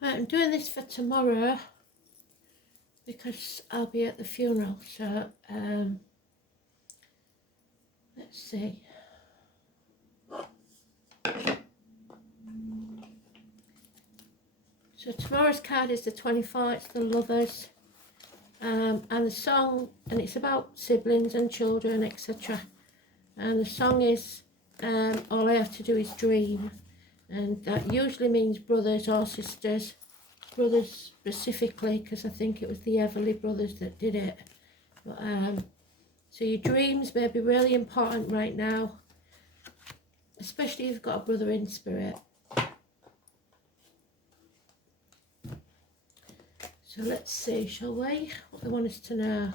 Right, I'm doing this for tomorrow because I'll be at the funeral. So let's see. So tomorrow's card is the 24th, it's the lovers. And the song, and it's about siblings and children, etc. And the song is All I Have to Do Is Dream. And that usually means brothers or sisters. Brothers specifically, because I think it was the Everly brothers that did it. But, so your dreams may be really important right now, especially if you've got a brother in spirit. So let's see, shall we? What they want us to know.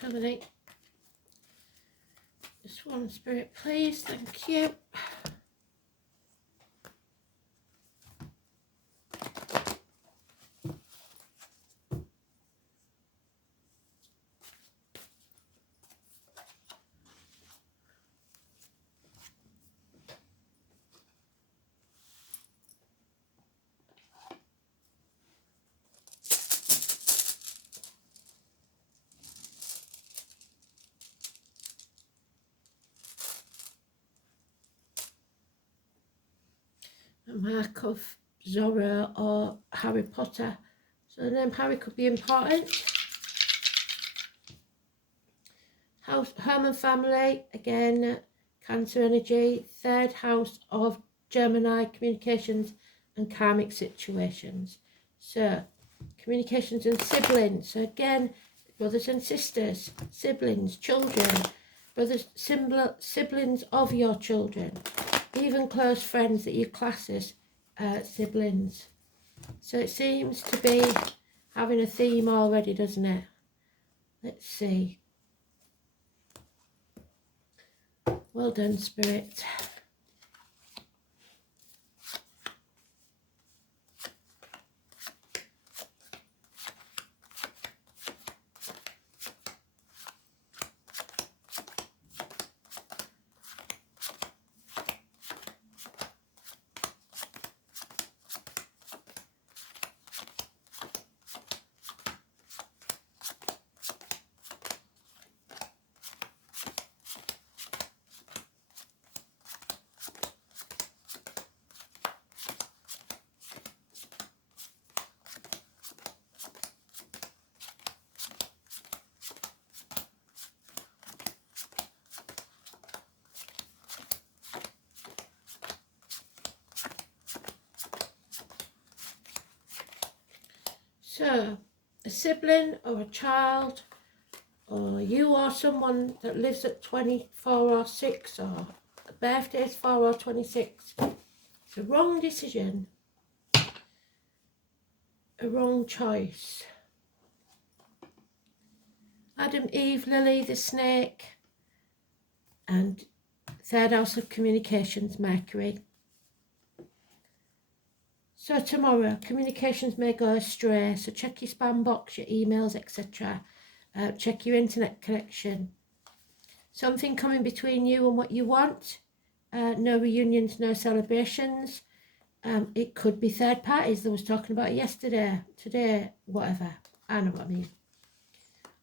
Terminate. Just one spirit, please. Thank you. A mark of Zorro or Harry Potter. So the name Harry could be important. House, home and family, again, Cancer energy. Third house of Gemini, communications and karmic situations. So communications and siblings. So again, brothers and sisters, siblings, children, brothers, siblings of your children, even close friends that you class as siblings. So it seems to be having a theme already, doesn't it? Let's see. Well done, Spirit. So, a sibling or a child, or you or someone that lives at 24 or 6, or a birthday is 4 or 26, it's a wrong decision, a wrong choice. Adam, Eve, Lily, the snake, and third house of communications, Mercury. So tomorrow, communications may go astray, so check your spam box, your emails, etc. Check your internet connection. Something coming between you and what you want. No reunions, no celebrations. It could be third parties that I was talking about yesterday, today, whatever. I know what I mean.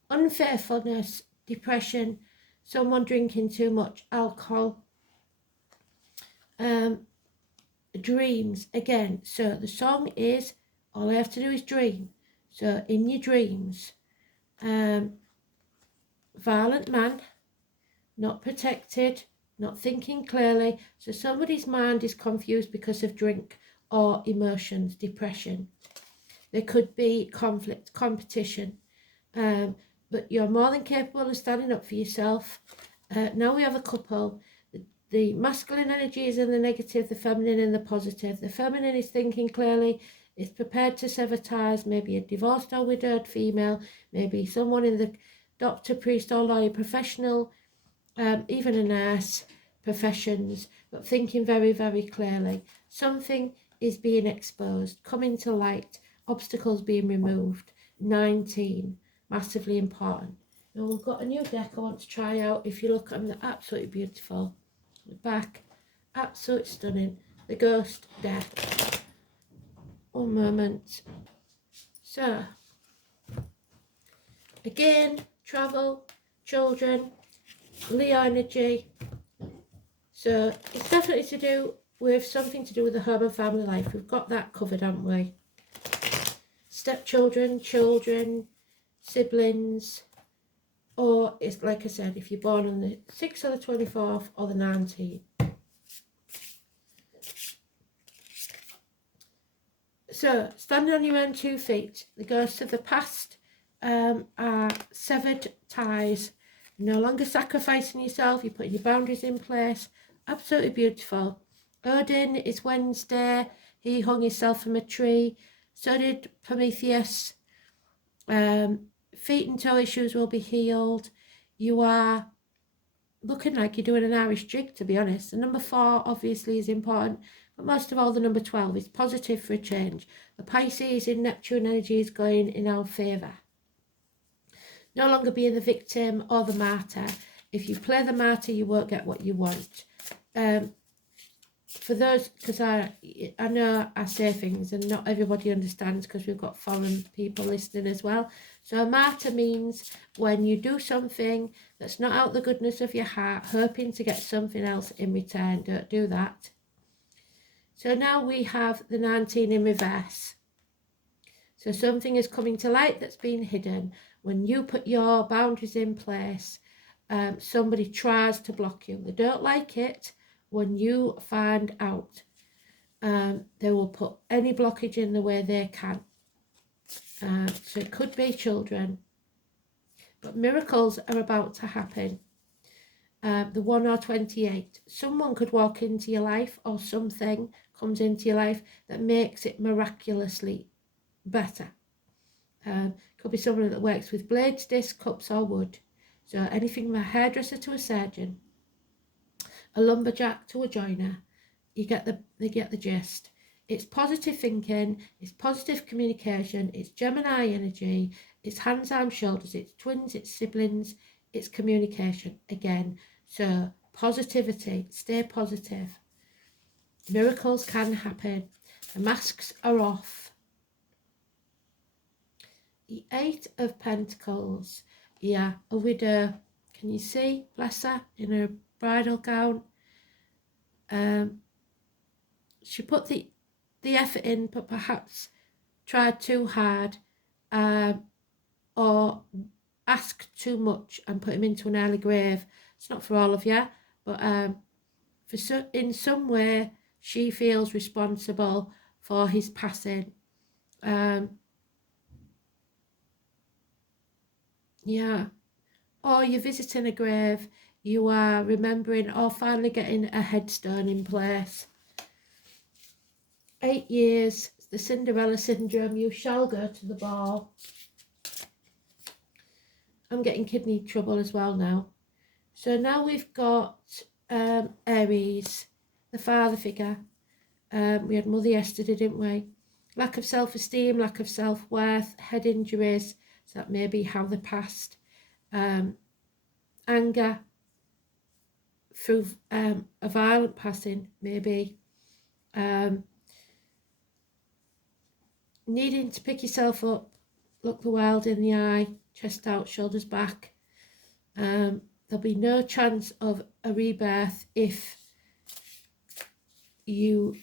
Unfaithfulness, depression, someone drinking too much alcohol. Dreams again. So the song is All I Have to Do Is Dream. So in your dreams, violent man, not protected, not thinking clearly. So somebody's mind is confused because of drink or emotions, depression. There could be conflict, competition, but you're more than capable of standing up for yourself. Now we have a couple. the masculine energy is in the negative, the feminine in the positive. The feminine is thinking clearly, is prepared to sever ties, maybe a divorced or widowed female, maybe someone in the doctor, priest or lawyer professional, even a nurse professions, but thinking very, very clearly. Something is being exposed, coming to light, obstacles being removed. 19, massively important. Now we've got a new deck I want to try out. If you look, they're absolutely beautiful. The back, absolutely stunning. The ghost deck. One moment. So, again, travel, children, Leo energy. So it's definitely to do with something to do with the home and family life. We've got that covered, haven't we? Stepchildren, children, siblings, or it's like I said, if you're born on the 6th or the 24th or the 19th. So, standing on your own 2 feet, the ghosts of the past are severed ties. No longer sacrificing yourself, you're putting your boundaries in place. Absolutely beautiful. Odin is Wednesday. He hung himself from a tree. So did Prometheus. Feet and toe issues will be healed. You are looking like you're doing an Irish jig, to be honest. The number 4 obviously is important, but most of all the number 12 is positive for a change. The Pisces in Neptune energy is going in our favour. No longer being the victim or the martyr. If you play the martyr, you won't get what you want. For those, because I know I say things and not everybody understands, because we've got foreign people listening as well. So a martyr means when you do something that's not out the goodness of your heart, hoping to get something else in return. Don't do that. So now we have the 19 in reverse. So something is coming to light that's been hidden. When you put your boundaries in place, somebody tries to block you. They don't like it. When you find out, they will put any blockage in the way they can. So it could be children, but miracles are about to happen. The 1 or 28. Someone could walk into your life, or something comes into your life that makes it miraculously better. Could be someone that works with blades, discs, cups or wood. So anything from a hairdresser to a surgeon, a lumberjack to a joiner, they get the gist. It's positive thinking, it's positive communication, it's Gemini energy, it's hands, arms, shoulders, it's twins, it's siblings, it's communication again. So positivity, stay positive. Miracles can happen. The masks are off. The 8 of Pentacles. Yeah, a widow. Can you see? Bless her, in her bridal gown. She put the effort in, but perhaps tried too hard, or asked too much and put him into an early grave. It's not for all of you, but in some way she feels responsible for his passing. Yeah. Or you're visiting a grave, you are remembering or finally getting a headstone in place. 8 years, the Cinderella syndrome, you shall go to the ball. I'm getting kidney trouble as well now. So now we've got Aries, the father figure. We had mother yesterday, didn't we? Lack of self-esteem, lack of self-worth, head injuries. So that may be how they passed. Anger through a violent passing, maybe. Needing to pick yourself up, look the world in the eye, chest out, shoulders back. There'll be no chance of a rebirth if you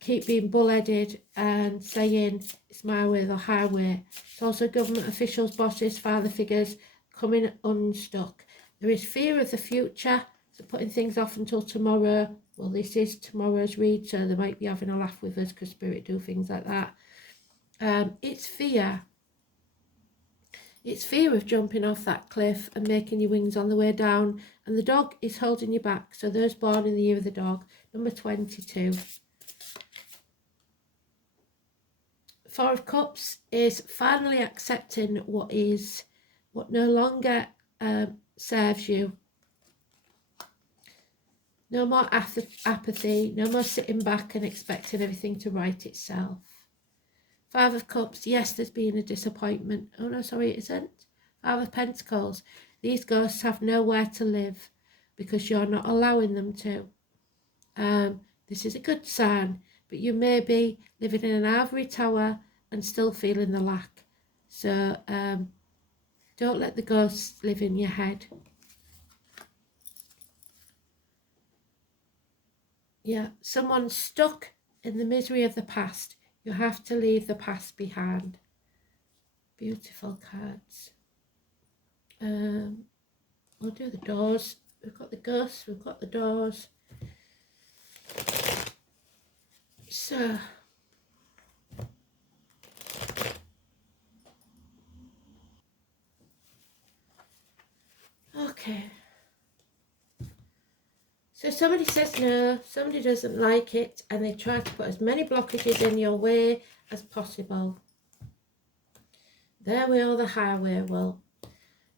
keep being bull-headed and saying it's my way or the highway. It's also government officials, bosses, father figures coming unstuck. There is fear of the future, so putting things off until tomorrow. Well, this is tomorrow's read, so they might be having a laugh with us because Spirit do things like that. It's fear. It's fear of jumping off that cliff and making your wings on the way down, and the dog is holding you back. So those born in the year of the dog, number 22. Four of Cups is finally accepting what no longer serves you. No more apathy, no more sitting back and expecting everything to right itself. Five of Cups, yes, there's been a disappointment. Oh no, sorry, it isn't. Five of Pentacles, these ghosts have nowhere to live because you're not allowing them to. This is a good sign, but you may be living in an ivory tower and still feeling the lack. So don't let the ghosts live in your head. Yeah, someone's stuck in the misery of the past. You have to leave the past behind. Beautiful cards. We'll do the doors. We've got the ghosts, we've got the doors. So, okay. So somebody says no, somebody doesn't like it, and they try to put as many blockages in your way as possible. There we are, the highway. Well,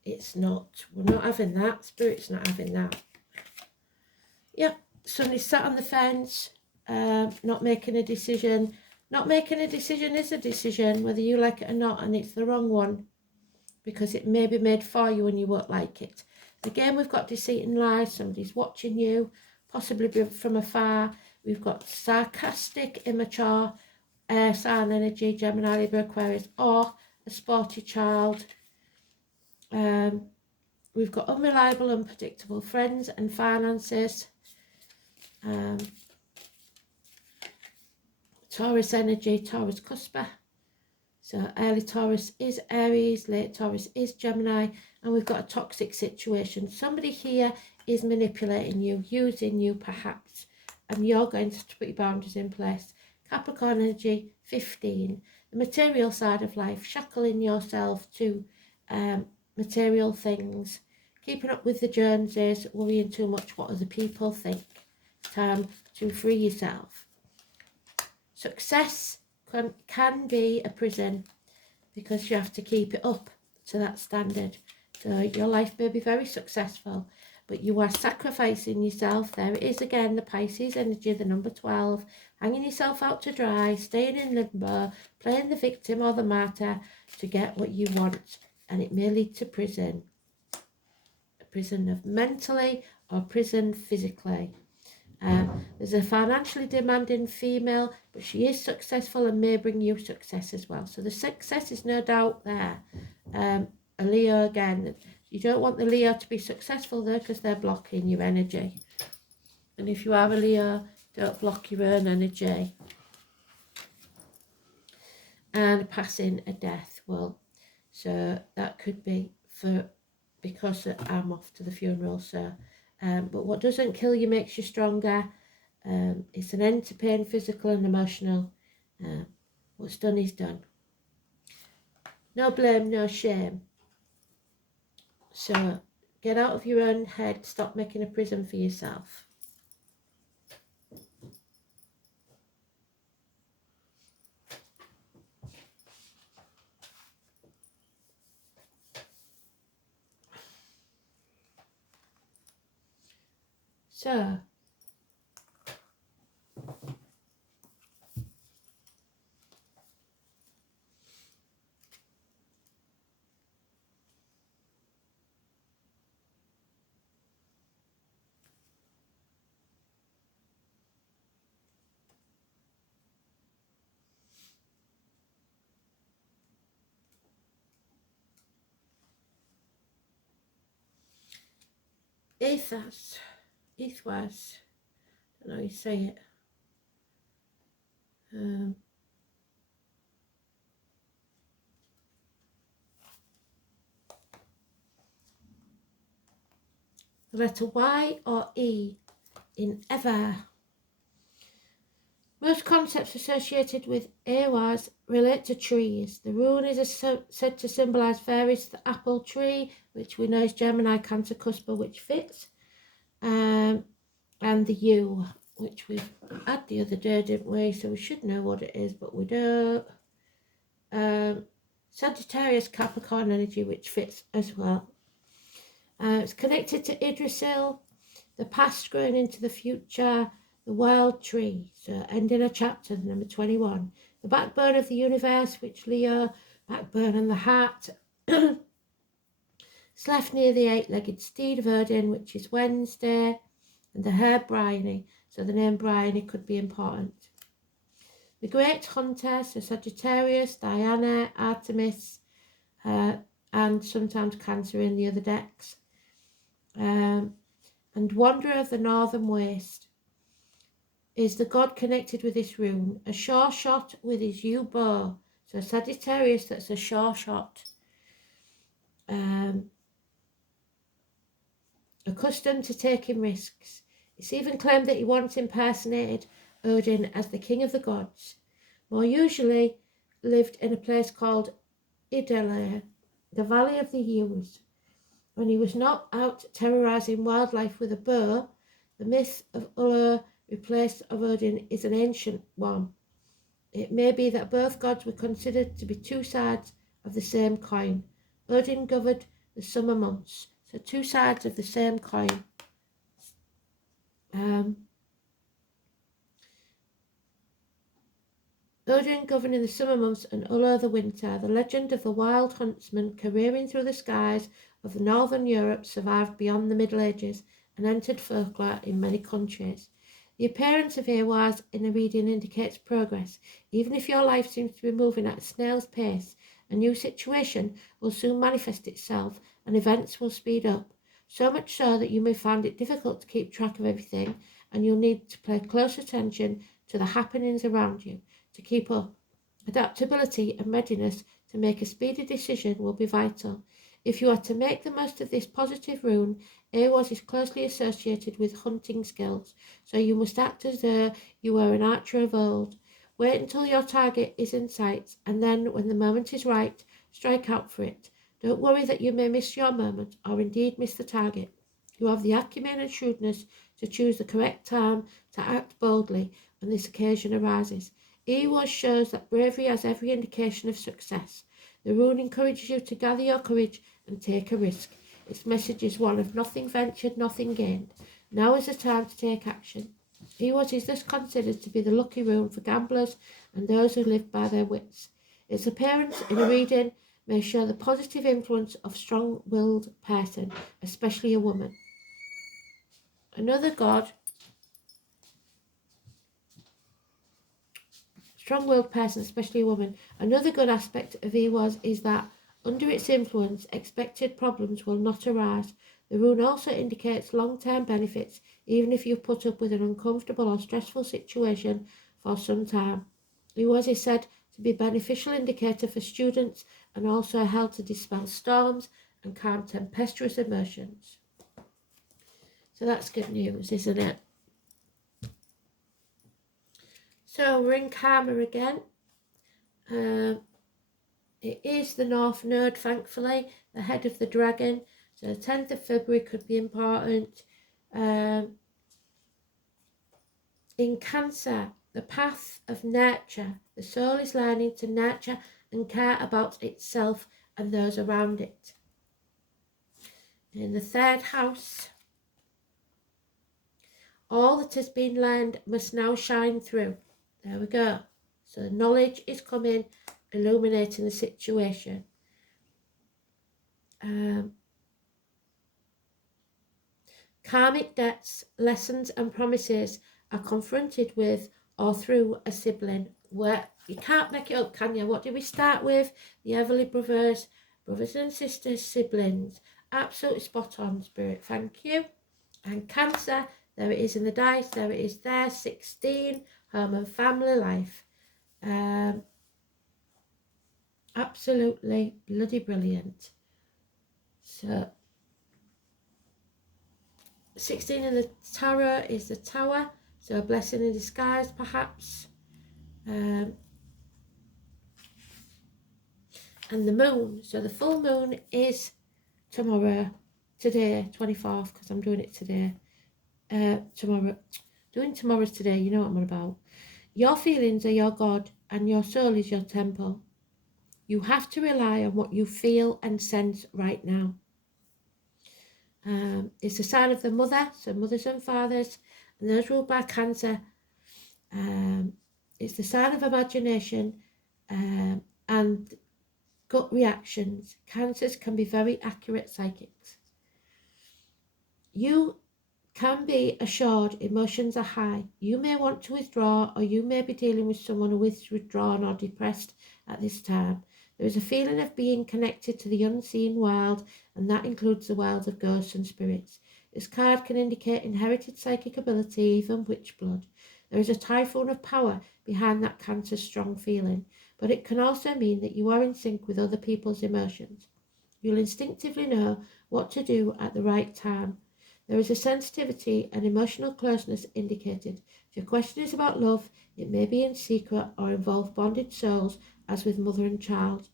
it's not. We're not having that. Spirit's not having that. Yep, somebody sat on the fence, not making a decision. Not making a decision is a decision, whether you like it or not, and it's the wrong one, because it may be made for you and you won't like it. Again, we've got deceit and lies. Somebody's watching you, possibly from afar. We've got sarcastic, immature, air sign energy, Gemini, Libra, Aquarius, or a sporty child. We've got unreliable, unpredictable friends and finances. Taurus energy, Taurus cusper. So early Taurus is Aries, late Taurus is Gemini, and we've got a toxic situation. Somebody here is manipulating you, using you perhaps, and you're going to have to put your boundaries in place. Capricorn energy, 15. The material side of life, shackling yourself to material things, keeping up with the Joneses, worrying too much what other people think. It's time to free yourself. Success can be a prison because you have to keep it up to that standard. So your life may be very successful, but you are sacrificing yourself. There it is again, the Pisces energy, the number 12, hanging yourself out to dry, staying in limbo, playing the victim or the martyr to get what you want, and it may lead to prison. A prison of mentally or prison physically. There's a financially demanding female, but she is successful and may bring you success as well. So the success is no doubt there. A Leo again, you don't want the Leo to be successful though, because they're blocking your energy. And if you are a Leo, don't block your own energy. And passing a death, well, so that could be because I'm off to the funeral, so but what doesn't kill you makes you stronger. It's an end to pain, physical and emotional. What's done is done. No blame, no shame. So get out of your own head. Stop making a prison for yourself. So ethos, I don't know how you say it. The letter Y or E in ever. Most concepts associated with Ehwaz relate to trees. The rune is said to symbolise Fairies, the apple tree, which we know is Gemini, Cancer, Cuspa, which fits, and the yew, which we had the other day, didn't we? So we should know what it is, but we don't. Sagittarius, Capricorn energy, which fits as well. It's connected to Yggdrasil, the past growing into the future, the wild tree. So ending a chapter, number 21. The backbone of the universe, which Leo, backbone and the heart. Sleipnir, the eight-legged steed of Odin, which is Wednesday. And the herb Bryony, so the name Bryony could be important. The great hunter, so Sagittarius, Diana, Artemis, and sometimes Cancer in the other decks. And Wanderer of the Northern Waste is the god connected with this rune. A sure shot with his yew bow. So Sagittarius, that's a sure shot. Accustomed to taking risks. It's even claimed that he once impersonated Odin as the king of the gods. More usually lived in a place called Idele, the Valley of the Yews. When he was not out terrorizing wildlife with a bow, the myth of Ullr, replaced of Odin, is an ancient one. It may be that both gods were considered to be two sides of the same coin. Odin governed the summer months, so two sides of the same coin. Odin governing the summer months and Ullr the winter. The legend of the wild huntsman careering through the skies of northern Europe survived beyond the Middle Ages and entered folklore in many countries. The appearance of Ehwaz in a reading indicates progress. Even if your life seems to be moving at a snail's pace, a new situation will soon manifest itself and events will speed up, so much so that you may find it difficult to keep track of everything, and you'll need to pay close attention to the happenings around you to keep up. Adaptability and readiness to make a speedy decision will be vital. If you are to make the most of this positive rune, Ehwaz is closely associated with hunting skills, so you must act as though you were an archer of old. Wait until your target is in sight, and then, when the moment is right, strike out for it. Don't worry that you may miss your moment, or indeed miss the target. You have the acumen and shrewdness to choose the correct time to act boldly when this occasion arises. Ehwaz shows that bravery has every indication of success. The rune encourages you to gather your courage and take a risk. Its message is one of nothing ventured, nothing gained. Now is the time to take action. Ehwaz is thus considered to be the lucky rune for gamblers and those who live by their wits. Its appearance in a reading may show the positive influence of a strong-willed person, especially a woman. Another god, strong-willed person, especially a woman. Another good aspect of Ehwaz is that under its influence, expected problems will not arise. The rune also indicates long-term benefits, even if you've put up with an uncomfortable or stressful situation for some time. Ehwaz is said to be a beneficial indicator for students and also held to dispel storms and calm tempestuous emotions. So that's good news, isn't it? So we're in Karma again. It is the North Node, thankfully, the head of the dragon. So the 10th of February could be important. In Cancer, the path of nurture. The soul is learning to nurture and care about itself and those around it. In the 3rd house, all that has been learned must now shine through. There we go. So knowledge is coming, illuminating the situation. Karmic debts, lessons and promises are confronted with or through a sibling. Where you can't make it up, can you? What did we start with? The Everly brothers and sisters, siblings. Absolutely spot on, Spirit. Thank you. And Cancer, there it is in the dice. There it is there. 16, home and family life. Absolutely bloody brilliant. So 16 in the tarot is the Tower, so a blessing in disguise perhaps. And the moon, so the full moon is today, 24th, because I'm doing it today. Tomorrow's today, you know what I'm on about. Your feelings are your God, and your soul is your temple. You have to rely on what you feel and sense right now. It's a sign of the mother, so mothers and fathers, and those ruled by Cancer. It's the sign of imagination and gut reactions. Cancers can be very accurate psychics. You can be assured emotions are high. You may want to withdraw, or you may be dealing with someone who is withdrawn or depressed at this time. There is a feeling of being connected to the unseen world, and that includes the world of ghosts and spirits. This card can indicate inherited psychic ability, even witch blood. There is a typhoon of power behind that Cancer's strong feeling, but it can also mean that you are in sync with other people's emotions. You'll instinctively know what to do at the right time. There is a sensitivity and emotional closeness indicated. If your question is about love, it may be in secret or involve bonded souls, as with mother and child.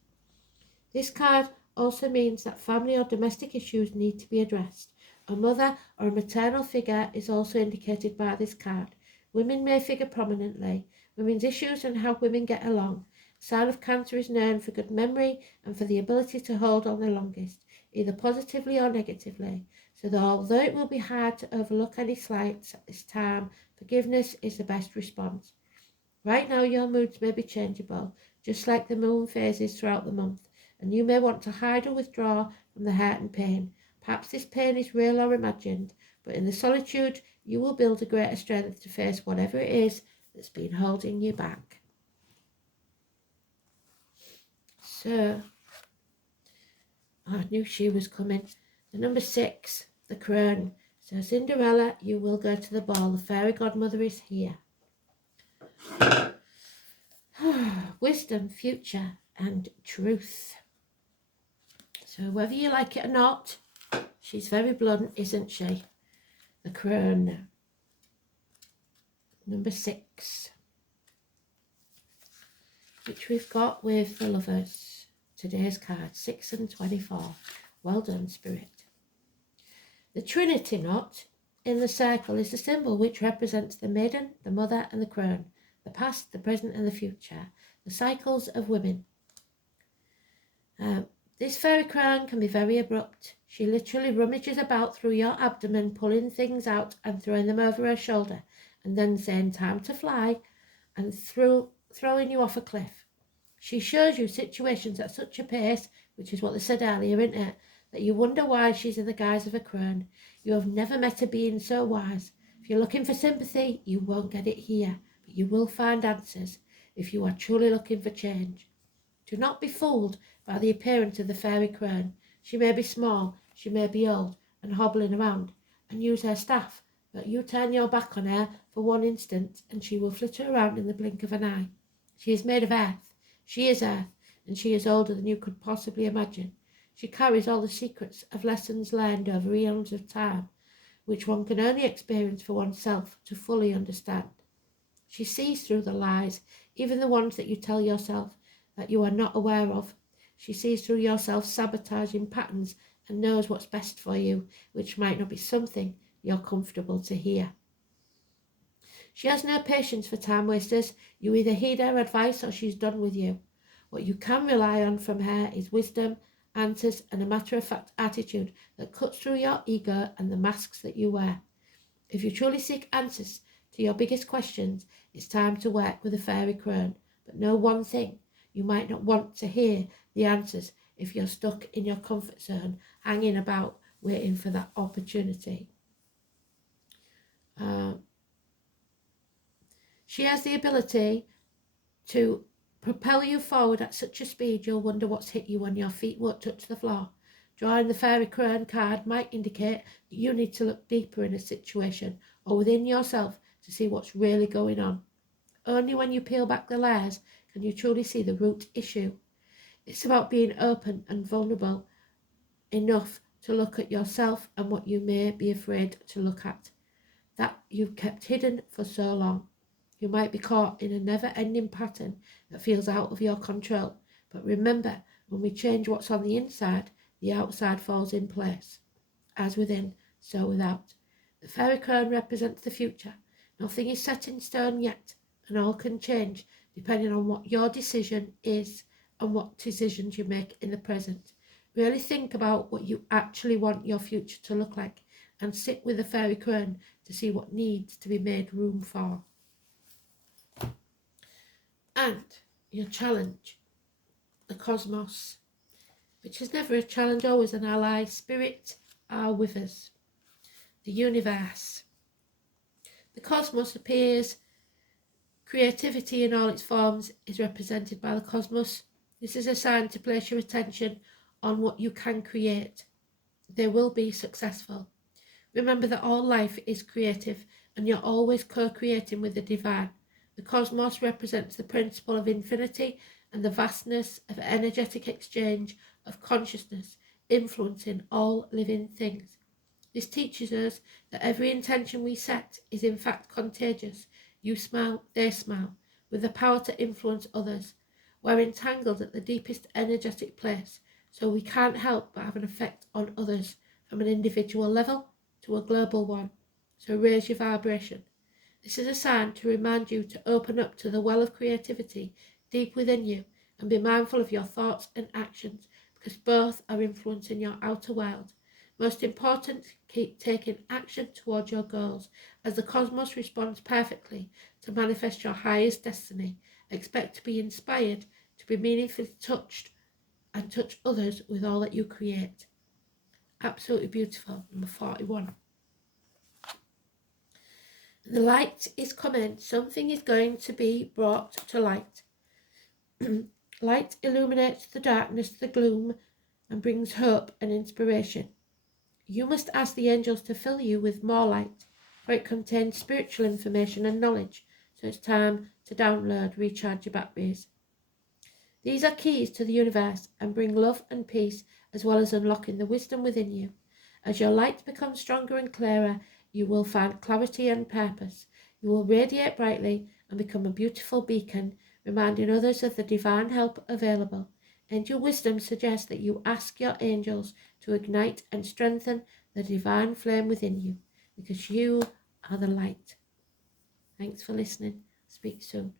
This card also means that family or domestic issues need to be addressed. A mother or a maternal figure is also indicated by this card. Women may figure prominently. Women's issues and how women get along. Sign of Cancer is known for good memory and for the ability to hold on the longest, either positively or negatively. So that although it will be hard to overlook any slights at this time, forgiveness is the best response. Right now your moods may be changeable, just like the moon phases throughout the month, and you may want to hide or withdraw from the hurt and pain. Perhaps this pain is real or imagined, but in the solitude you will build a greater strength to face whatever it is that's been holding you back. So, I knew she was coming. The number 6, the crone. So Cinderella, you will go to the ball. The fairy godmother is here. Wisdom, future, and truth. So whether you like it or not, she's very blunt, isn't she? The crone. Number 6, which we've got with the lovers. Today's card, 6 and 24. Well done, Spirit. The Trinity knot in the circle is the symbol which represents the maiden, the mother, and the crone, the past, the present, and the future, the cycles of women. This fairy crone can be very abrupt. She literally rummages about through your abdomen, pulling things out and throwing them over her shoulder, and then saying time to fly, and throwing you off a cliff. She shows you situations at such a pace, which is what they said earlier, isn't it, that you wonder why she's in the guise of a crone. You have never met a being so wise. If you're looking for sympathy, you won't get it here, but you will find answers if you are truly looking for change. Do not be fooled by the appearance of the fairy crone. She may be small, she may be old and hobbling around, and use her staff, but you turn your back on her for one instant and she will flitter around in the blink of an eye. She is made of earth. She is earth, and she is older than you could possibly imagine. She carries all the secrets of lessons learned over eons of time, which one can only experience for oneself to fully understand. She sees through the lies, even the ones that you tell yourself that you are not aware of. She sees through your self-sabotaging patterns and knows what's best for you, which might not be something you're comfortable to hear. She has no patience for time wasters. You either heed her advice or she's done with you. What you can rely on from her is wisdom, answers, and a matter-of-fact attitude that cuts through your ego and the masks that you wear. If you truly seek answers to your biggest questions, it's time to work with a fairy crone. But know one thing, you might not want to hear the answers if you're stuck in your comfort zone, hanging about, waiting for that opportunity. She has the ability to propel you forward at such a speed you'll wonder what's hit you when your feet won't touch the floor. Drawing the fairy crone card might indicate that you need to look deeper in a situation or within yourself to see what's really going on. Only when you peel back the layers can you truly see the root issue. It's about being open and vulnerable enough to look at yourself and what you may be afraid to look at, that you've kept hidden for so long. You might be caught in a never-ending pattern that feels out of your control. But remember, when we change what's on the inside, the outside falls in place. As within, so without. The fairy crown represents the future. Nothing is set in stone yet, and all can change depending on what your decision is and what decisions you make in the present. Really think about what you actually want your future to look like and sit with the fairy crown to see what needs to be made room for. And your challenge, the cosmos, which is never a challenge, always an ally. Spirit are with us. The universe. The cosmos appears. Creativity in all its forms is represented by the cosmos. This is a sign to place your attention on what you can create. They will be successful. Remember that all life is creative and you're always co-creating with the divine. The cosmos represents the principle of infinity and the vastness of energetic exchange of consciousness influencing all living things. This teaches us that every intention we set is in fact contagious. You smile, they smile, with the power to influence others. We're entangled at the deepest energetic place, so we can't help but have an effect on others from an individual level to a global one. So raise your vibration. This is a sign to remind you to open up to the well of creativity deep within you and be mindful of your thoughts and actions, because both are influencing your outer world. Most important, keep taking action towards your goals, as the cosmos responds perfectly to manifest your highest destiny. Expect to be inspired, to be meaningfully touched, and touch others with all that you create. Absolutely beautiful. Number 41. The light is coming. Something is going to be brought to light. Light illuminates the darkness, the gloom, and brings hope and inspiration. You must ask the angels to fill you with more light, for it contains spiritual information and knowledge, so it's time to download, recharge your batteries. These are keys to the universe and bring love and peace, as well as unlocking the wisdom within you. As your light becomes stronger and clearer, you will find clarity and purpose. You will radiate brightly and become a beautiful beacon, reminding others of the divine help available. Angel wisdom suggests that you ask your angels to ignite and strengthen the divine flame within you, because you are the light. Thanks for listening. Speak soon.